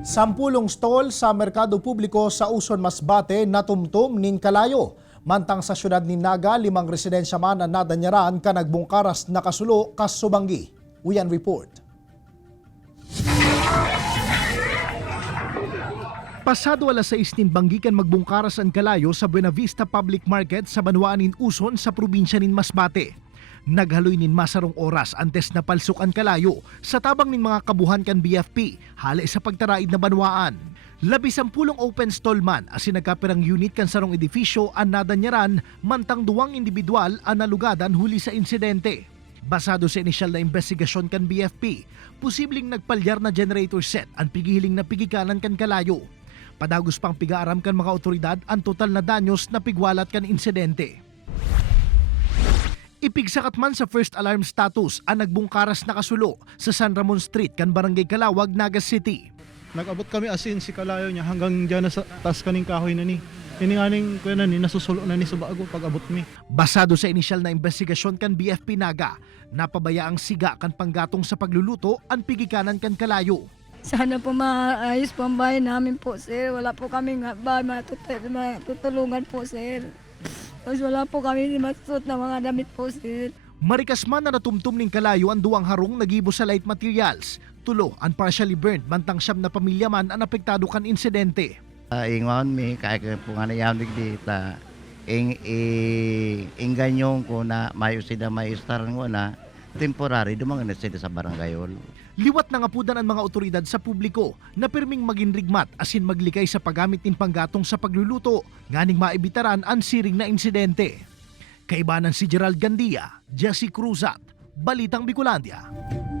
Sampulong stall sa merkado publiko sa Uson, Masbate natumtum nin kalayo. Mantang sa syudad ni Naga, 5 residensya man ang nadanyaran ka nagbungkaras na kasulo kas Subanggi. Uyan report. Pasado alas 6 nin banggikan magbungkaras ang kalayo sa Buena Vista Public Market sa Banwaan nin Uson sa probinsya nin Masbate. Naghaloy nin masarong oras antes na palsuk ang kalayo sa tabang nin mga kabuhan kan BFP hali sa pagtaraid na banwaan. 10 open stall man asin nagkapirang unit kan sarong edifisyo ang nadanyaran mantang 2 individual ang nalugadan huli sa insidente. Basado sa inisyal na investigasyon kan BFP, posibleng nagpalyar na generator set ang pigihiling na pigikanan kan kalayo. Padagos pang pigaaram kan mga otoridad ang total na danyos na pigwalat kan insidente. Ipigsakat man sa first alarm status ang nagbungkaras na kasulo sa San Ramon Street kan Barangay Calawag, Naga City. Nag-abot kami asin si kalayo niya hanggang dyan na sa taas kaning kahoy na ni. Ininganing kuya na ni nasusulo na ni sa bago pag-abot mi. Basado sa inisyal na investigasyon kan BFP Naga, napabaya ang siga kan panggatong sa pagluluto ang pigikanan kan kalayo. Sana po maayos po ang bahay namin po, sir. Wala po kami matutulungan po, sir. Tapos wala po kami masusot na mga damit po, sir. Marikas man na natumtum ning kalayo ang 2 harong nagibo sa light materials. Tulo ang partially burned mantang 7 na pamilya man ang apektado kan insidente. Ingon mi kaya po nga nayamig dita inganyong ko na mayo sila maistaran ko na temporary dumangan na sila sa barangayol. Liwat na nga pudan ang mga otoridad sa publiko na pirming maginrigmat asin maglikay sa paggamit nin panggatong sa pagluluto nganing maibitaran ang siring na insidente. Kaibanan si Gerald Gandia, Jesse Cruzat, Balitang Bicolandia.